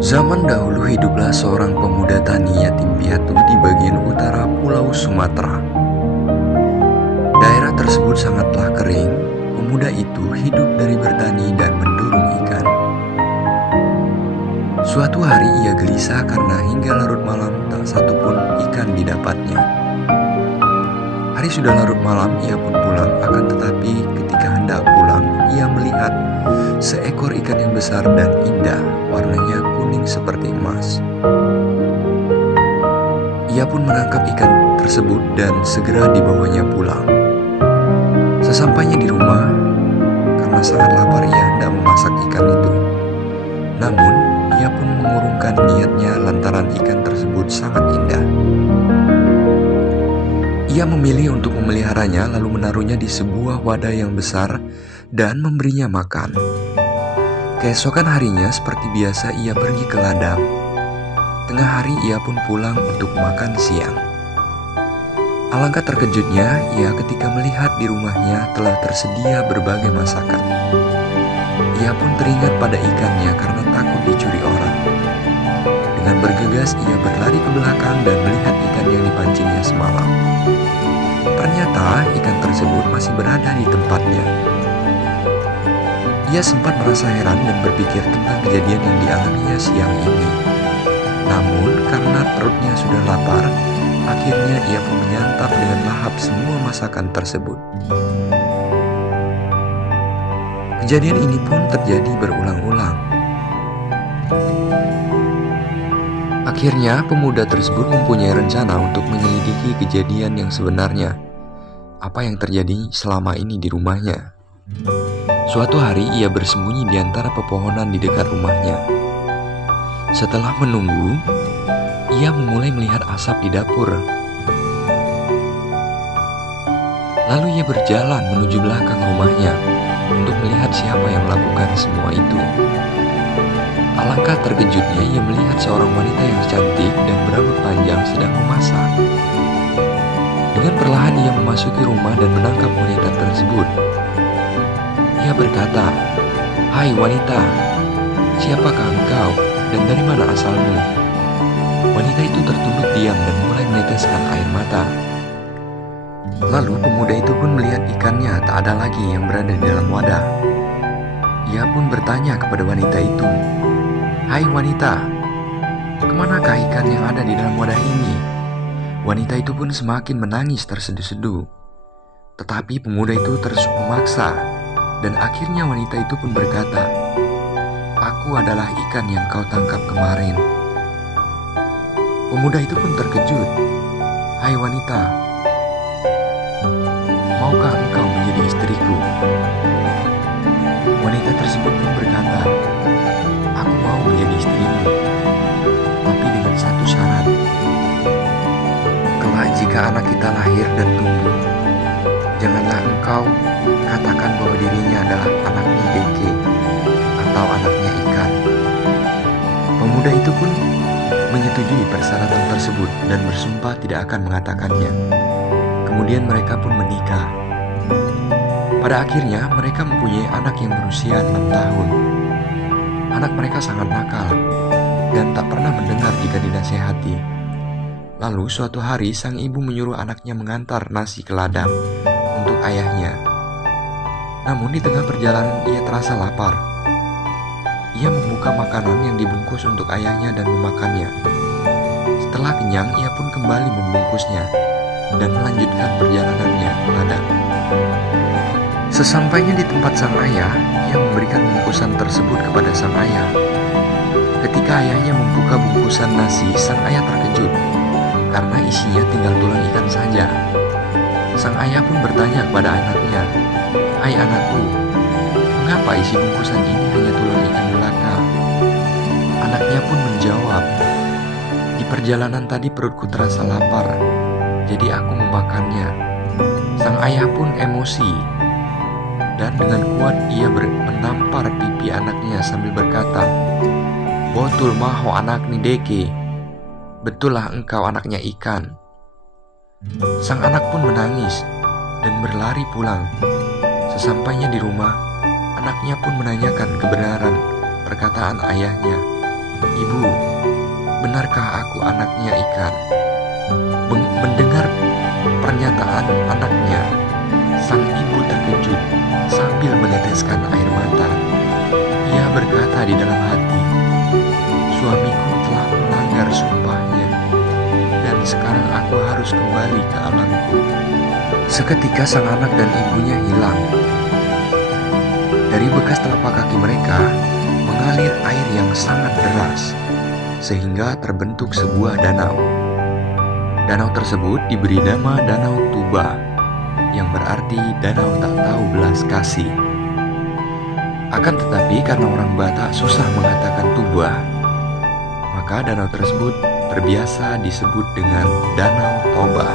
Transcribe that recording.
Zaman dahulu hiduplah seorang pemuda tani yatim piatu di bagian utara Pulau Sumatera. Daerah tersebut sangatlah kering. Pemuda itu hidup dari bertani dan mendurung ikan. Suatu hari ia gelisah karena hingga larut malam tak satupun ikan didapatnya. Hari sudah larut malam, ia pun pulang. Akan tetapi ketika hendak pulang, ia melihat seekor ikan yang besar dan indah, warnanya kuning seperti emas. Ia pun menangkap ikan tersebut dan segera dibawanya pulang. Sesampainya di rumah, karena sangat lapar ia hendak memasak ikan itu. Namun, ia pun mengurungkan niatnya lantaran ikan tersebut sangat indah. Ia memilih untuk memeliharanya lalu menaruhnya di sebuah wadah yang besar dan memberinya makan. Keesokan harinya seperti biasa ia pergi ke ladang. Tengah hari ia pun pulang untuk makan siang. Alangkah terkejutnya ia ketika melihat di rumahnya telah tersedia berbagai masakan. Ia pun teringat pada ikannya karena takut dicuri orang. Dengan bergegas ia berlari ke belakang dan melihat ikan yang dipancingnya semalam. Ternyata ikan tersebut masih berada di tempatnya. Ia sempat merasa heran dan berpikir tentang kejadian yang dialaminya siang ini. Namun karena perutnya sudah lapar, akhirnya ia pun menyantap dengan lahap semua masakan tersebut. Kejadian ini pun terjadi berulang-ulang. Akhirnya pemuda tersebut mempunyai rencana untuk menyelidiki kejadian yang sebenarnya. Apa yang terjadi selama ini di rumahnya? Suatu hari ia bersembunyi di antara pepohonan di dekat rumahnya. Setelah menunggu, ia memulai melihat asap di dapur. Lalu ia berjalan menuju belakang rumahnya untuk melihat siapa yang melakukan semua itu. Alangkah terkejutnya ia melihat seorang wanita yang cantik dan berambut panjang sedang memasak. Dengan perlahan ia memasuki rumah dan menangkap wanita tersebut. Ia berkata, "Hai wanita, siapakah engkau dan dari mana asalmu?" Wanita itu tertunduk diam dan mulai meneteskan air mata. Lalu pemuda itu pun melihat ikannya tak ada lagi yang berada di dalam wadah. Ia pun bertanya kepada wanita itu, "Hai wanita, kemanakah ikan yang ada di dalam wadah ini?" Wanita itu pun semakin menangis terseduh-seduh. Tetapi pemuda itu terus memaksa. Dan akhirnya wanita itu pun berkata, "Aku adalah ikan yang kau tangkap kemarin." Pemuda itu pun terkejut. "Hai wanita, maukah engkau menjadi istriku?" Wanita tersebut pun berkata, "Aku mau menjadi istrimu, tapi dengan satu syarat. Kelak jika anak kita lahir dan tumbuh, janganlah engkau katakan bahwa dirinya adalah anaknya Deke atau anaknya ikan." Pemuda itu pun menyetujui persyaratan tersebut dan bersumpah tidak akan mengatakannya. Kemudian mereka pun menikah. Pada akhirnya mereka mempunyai anak yang berusia 6 tahun. Anak mereka sangat nakal dan tak pernah mendengar jika dinasehati. Lalu suatu hari sang ibu menyuruh anaknya mengantar nasi ke ladang untuk ayahnya. Namun di tengah perjalanan ia terasa lapar. Ia membuka makanan yang dibungkus untuk ayahnya dan memakannya. Setelah kenyang ia pun kembali membungkusnya dan melanjutkan perjalanannya ke ladang. Sesampainya di tempat sang ayah, ia memberikan bungkusan tersebut kepada sang ayah. Ketika ayahnya membuka bungkusan nasi, sang ayah terkejut karena isinya tinggal tulang ikan saja. Sang ayah pun bertanya kepada anaknya, "Hai anakku, mengapa isi bungkusan ini hanya tulang ikan belaka?" Anaknya pun menjawab, "Di perjalanan tadi perutku terasa lapar, jadi aku memakannya." Sang ayah pun emosi dan dengan kuat ia menampar pipi anaknya sambil berkata, "Botul maho anak ni Deke, betullah engkau anaknya ikan." Sang anak pun menangis dan berlari pulang. Sesampainya di rumah, anaknya pun menanyakan kebenaran perkataan ayahnya. "Ibu, benarkah aku anaknya ikan?" Mendengar pernyataan anaknya, sang ibu terkejut sambil meneteskan air mata. Ia berkata di dalam hati, "Suamiku telah melanggar sumpahnya, dan sekarang aku harus kembali ke alamku." Seketika sang anak dan ibunya hilang. Dari bekas telapak kaki mereka mengalir air yang sangat deras, sehingga terbentuk sebuah danau. Danau tersebut diberi nama Danau Tuba, yang berarti danau tak tahu belas kasih. Akan tetapi karena orang Batak susah mengatakan Tuba, maka danau tersebut terbiasa disebut dengan Danau Toba.